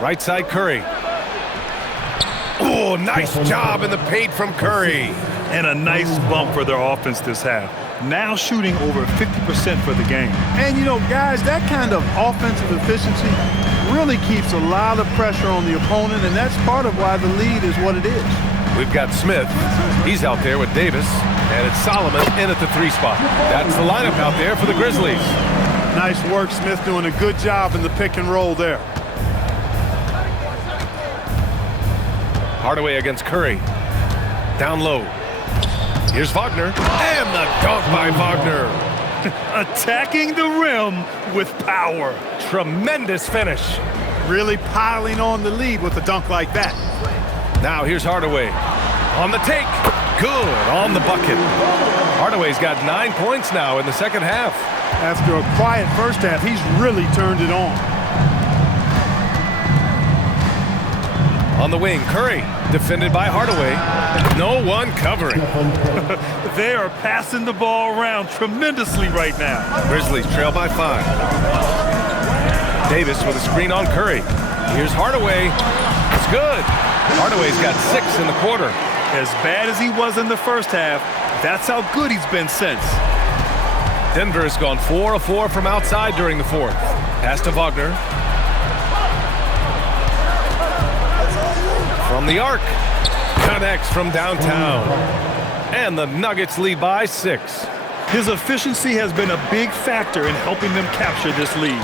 Right side, Curry. Oh, nice job in the paint from Curry. And a nice bump for their offense this half. Now shooting over 50% for the game. And, you know, guys, that kind of offensive efficiency really keeps a lot of pressure on the opponent, and that's part of why the lead is what it is. We've got Smith. He's out there with Davis. And it's Solomon in at the 3 spot. That's the lineup out there for the Grizzlies. Nice work, Smith doing a good job in the pick and roll there. Hardaway against Curry. Down low. Here's Wagner. And the dunk by Wagner. Attacking the rim with power. Tremendous finish. Really piling on the lead with a dunk like that. Now here's Hardaway. On the take. Good on the bucket. Hardaway's got 9 points now in the second half. After a quiet first half, he's really turned it on. On the wing, Curry, defended by Hardaway. No one covering. They are passing the ball around tremendously right now. Grizzlies trail by 5. Davis with a screen on Curry. Here's Hardaway. It's good. Hardaway's got 6 in the quarter. As bad as he was in the first half, that's how good he's been since. Denver has gone 4 of 4 from outside during the fourth. Pass to Wagner. From the arc. Connects from downtown. And the Nuggets lead by 6. His efficiency has been a big factor in helping them capture this lead.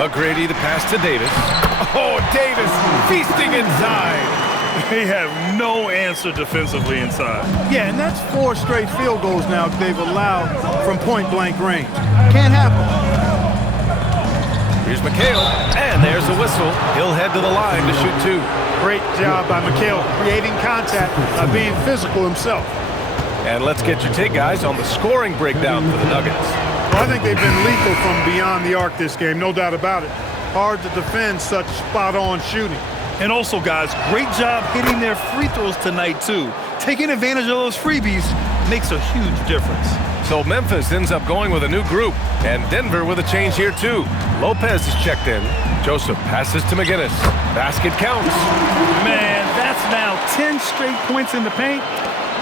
McGrady the pass to Davis. Oh, Davis feasting inside. They have no answer defensively inside. Yeah, and that's 4 straight field goals now they've allowed from point-blank range. Can't happen. Here's McHale, and there's a whistle. He'll head to the line to shoot 2. Great job by McHale, creating contact by being physical himself. And let's get your take, guys, on the scoring breakdown for the Nuggets. Well, I think they've been lethal from beyond the arc this game, no doubt about it. Hard to defend such spot-on shooting. And also, guys, great job hitting their free throws tonight, too. Taking advantage of those freebies makes a huge difference. So Memphis ends up going with a new group, and Denver with a change here, too. Lopez is checked in. Joseph passes to McGinnis. Basket counts. Man, that's now 10 straight points in the paint.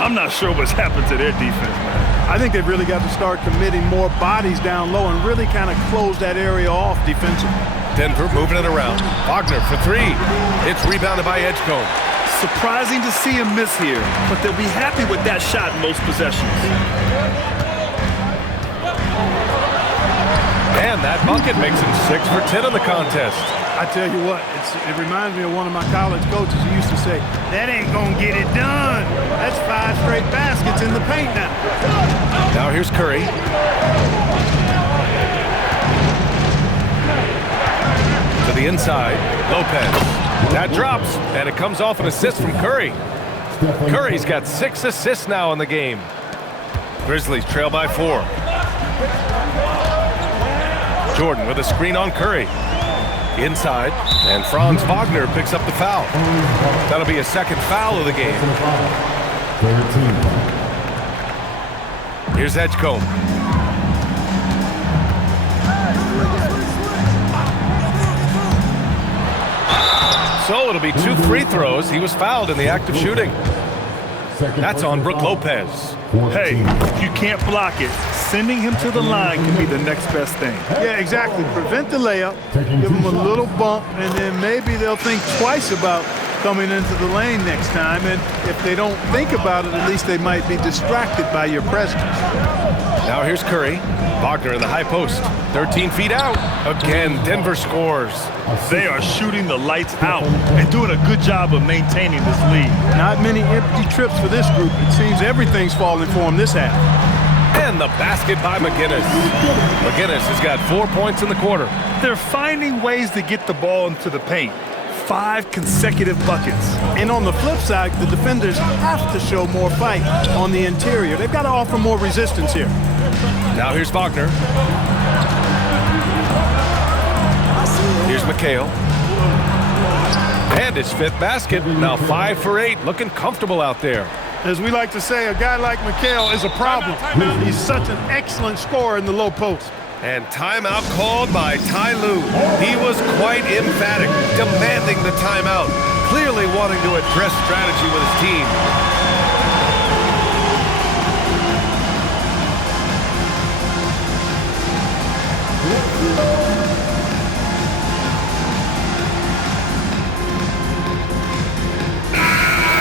I'm not sure what's happened to their defense, man. I think they've really got to start committing more bodies down low and really kind of close that area off defensively. Denver moving it around. Wagner for 3. It's rebounded by Edgecombe. Surprising to see him miss here, but they'll be happy with that shot most possessions. And that bucket makes him 6 for 10 in the contest. I tell you what, it reminds me of one of my college coaches who used to say, that ain't gonna get it done. That's 5 straight baskets in the paint now. Now here's Curry. To the inside, Lopez. That drops, and it comes off an assist from Curry. Curry's got 6 assists now in the game. Grizzlies trail by 4. Jordan with a screen on Curry. Inside, and Franz Wagner picks up the foul. That'll be a second foul of the game. Here's Edgecombe. So it'll be 2 free throws. He was fouled in the act of shooting. That's on Brook Lopez. Hey, if you can't block it, sending him to the line can be the next best thing. Yeah, exactly. Prevent the layup, give them a little bump, and then maybe they'll think twice about coming into the lane next time. And if they don't think about it, at least they might be distracted by your presence. Now here's Curry. Wagner in the high post. 13 feet out. Again, Denver scores. They are shooting the lights out and doing a good job of maintaining this lead. Not many empty trips for this group. It seems everything's falling for them this half. And the basket by McGinnis. McGinnis has got 4 points in the quarter. They're finding ways to get the ball into the paint. 5 consecutive buckets. And on the flip side, the defenders have to show more fight on the interior. They've got to offer more resistance here. Now here's Wagner. Here's McHale. And his 5th basket. Now 5 for 8. Looking comfortable out there. As we like to say, a guy like McHale is a problem. He's such an excellent scorer in the low post. And timeout called by Ty Lue. He was quite emphatic, demanding the timeout, clearly wanting to address strategy with his team.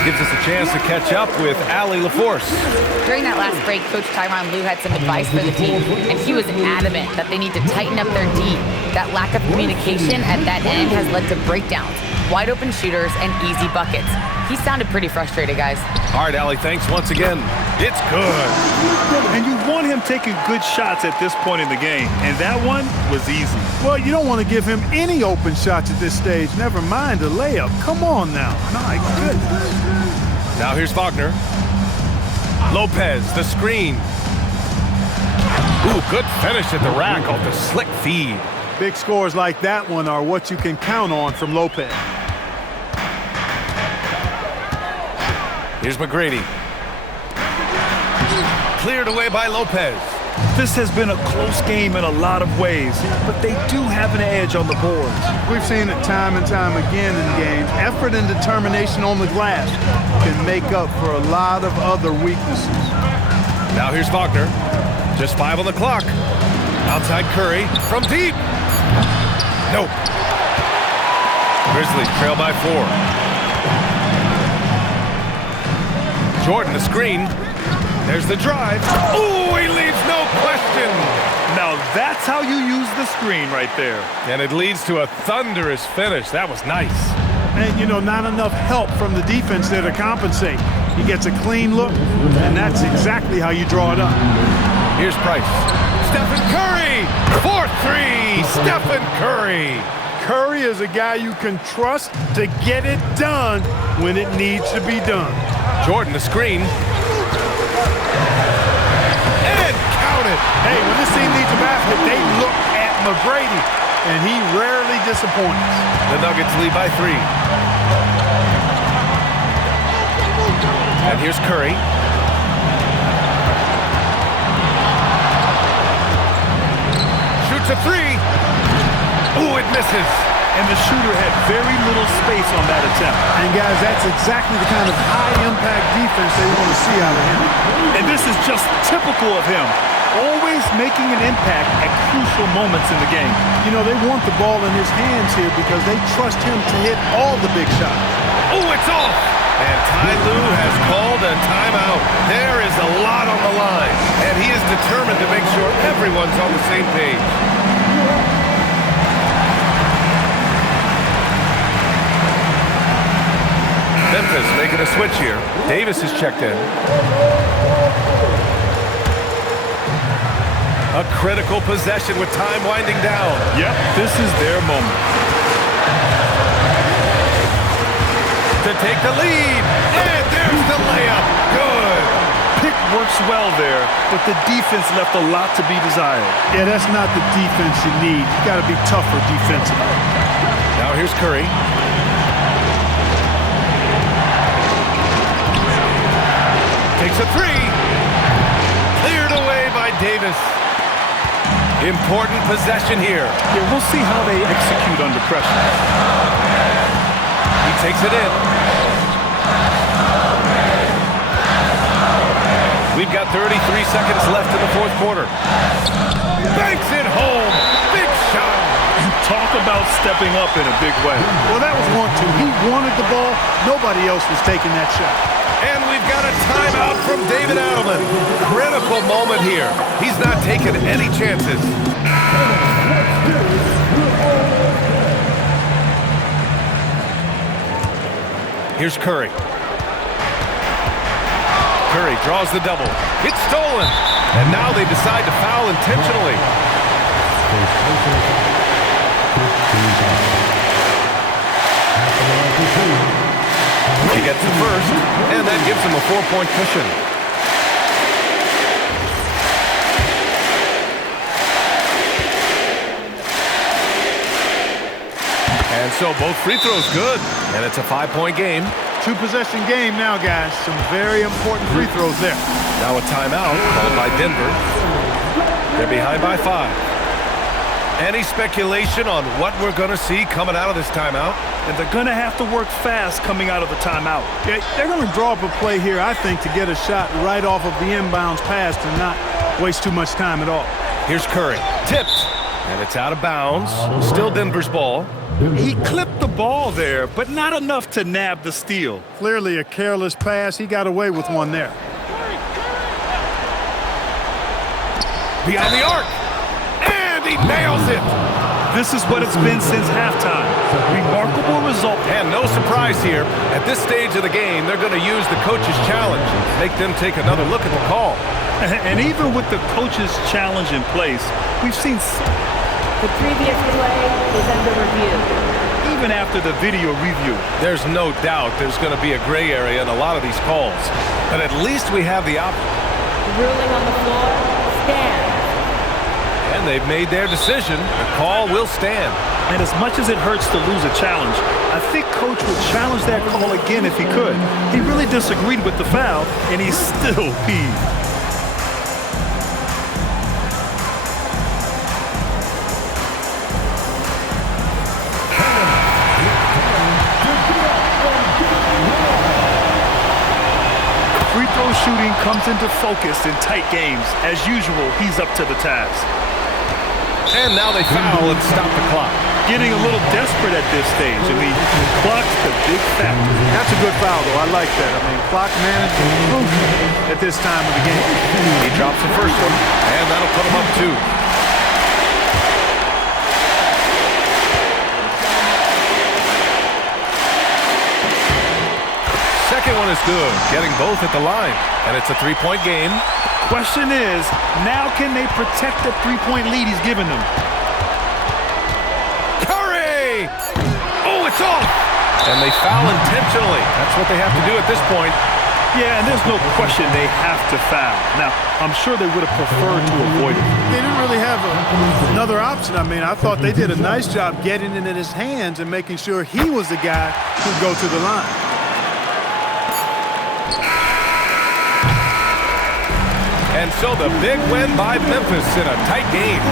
Gives us a chance to catch up with Allie LaForce. During that last break, Coach Tyronn Lue had some advice for the team, and he was adamant that they need to tighten up their D. That lack of communication at that end has led to breakdowns, wide open shooters, and easy buckets. He sounded pretty frustrated, guys. All right, Allie, thanks once again. It's good. And you want him taking good shots at this point in the game, and that one was easy. Well, you don't want to give him any open shots at this stage, never mind a layup. Come on now. My goodness. Now here's Wagner. Lopez, the screen. Ooh, good finish at the rack off the slick feed. Big scores like that one are what you can count on from Lopez. Here's McGrady. Cleared away by Lopez. This has been a close game in a lot of ways, but they do have an edge on the boards. We've seen it time and time again in games. Effort and determination on the glass can make up for a lot of other weaknesses. Now here's Wagner. Just 5 on the clock. Outside Curry from deep. Nope. Grizzlies trail by 4. Jordan, the screen. There's the drive. Ooh, he leaves no question. Now that's how you use the screen right there. And it leads to a thunderous finish. That was nice. And, you know, not enough help from the defense there to compensate. He gets a clean look, and that's exactly how you draw it up. Here's Price. Stephen Curry! 4-3! Stephen Curry! Curry is a guy you can trust to get it done when it needs to be done. Jordan, the screen. And count it! Hey, when this team needs a basket, they look at McGrady, and he rarely disappoints. The Nuggets lead by 3. And here's Curry. Shoots a 3. Ooh, it misses. And the shooter had very little space on that attempt. And guys, that's exactly the kind of high-impact defense they want to see out of him. And this is just typical of him. Always making an impact at crucial moments in the game. You know, they want the ball in his hands here because they trust him to hit all the big shots. Oh, it's off! And Ty Lue has called a timeout. There is a lot on the line, and he is determined to make sure everyone's on the same page. Memphis making a switch here. Davis is checked in. A critical possession with time winding down. Yep, this is their moment. To take the lead. And there's the layup. Good. Pick works well there, but the defense left a lot to be desired. Yeah, that's not the defense you need. You got to be tougher defensively. Now here's Curry. Takes a 3. Cleared away by Davis. Important possession here. Yeah, we'll see how they execute under pressure. He takes it in. We've got 33 seconds left in the fourth quarter. Banks it home. Big shot. Talk about stepping up in a big way. Well, that was 1-2. He wanted the ball. Nobody else was taking that shot. And we've got a timeout from David Adelman. Critical moment here. He's not taking any chances. Here's Curry. Curry draws the double. It's stolen. And now they decide to foul intentionally. He gets the first, and that gives him a 4-point cushion. And so both free throws good, and it's a 5-point game. 2-possession game now, guys. Some very important free throws there. Now a timeout called by Denver. They're behind by 5. Any speculation on what we're going to see coming out of this timeout? And they're going to have to work fast coming out of the timeout. Yeah, they're going to draw up a play here, I think, to get a shot right off of the inbounds pass and not waste too much time at all. Here's Curry. Tipped. And it's out of bounds. Still Denver's ball. He clipped the ball there, but not enough to nab the steal. Clearly a careless pass. He got away with one there. Beyond the arc. And he nails it. This is what it's been since halftime. Remarkable result. And no surprise here. At this stage of the game, they're going to use the coach's challenge. Make them take another look at the call. And even with the coach's challenge in place, we've seen... The previous play is under review. Even after the video review. There's no doubt there's going to be a gray area in a lot of these calls. But at least we have the option. Ruling on the floor, stand. And they've made their decision. The call will stand. And as much as it hurts to lose a challenge, I think Coach would challenge that call again if he could. He really disagreed with the foul, and he's still peeved. Free throw shooting comes into focus in tight games. As usual, he's up to the task. And now they foul and stop the clock. Getting a little desperate at this stage. I mean, clock's the big factor. That's a good foul, though. I like that. I mean, clock management crucial at this time of the game. He drops the first one, and that'll put him up 2. Second one is good, getting both at the line. And it's a 3-point game. Question is, now can they protect the 3-point lead he's given them? Curry! Oh, it's off! And they foul intentionally. That's what they have to do at this point. Yeah, and there's no question they have to foul. Now, I'm sure they would have preferred to avoid it. They didn't really have another option. I mean, I thought they did a nice job getting it in his hands and making sure he was the guy who'd go to the line. And so the big win by Memphis in a tight game.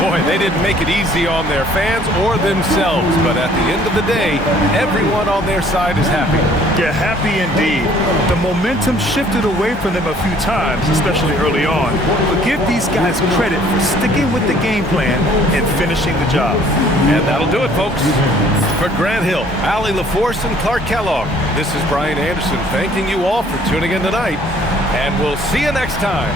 Boy, they didn't make it easy on their fans or themselves, but at the end of the day, everyone on their side is happy. Yeah, happy indeed. The momentum shifted away from them a few times, especially early on. But give these guys credit for sticking with the game plan and finishing the job. And that'll do it, folks. For Grant Hill, Allie LaForce, and Clark Kellogg, this is Brian Anderson thanking you all for tuning in tonight. And we'll see you next time